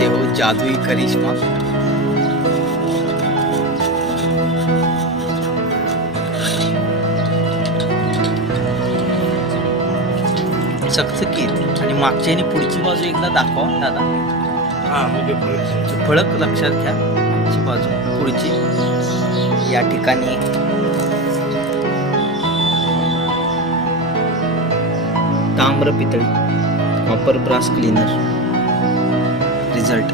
देखते हो जादुई करिश्मा। चकचकीत आणि मागची आणि पुढची बाजू एकदा दाखवा दादा। हा म्हणजे फळक लक्षात घ्या, मागची बाजू पुढची। या ठिकाणी ताम्र पितळी कॉपर ब्रास क्लीनर रिझल्ट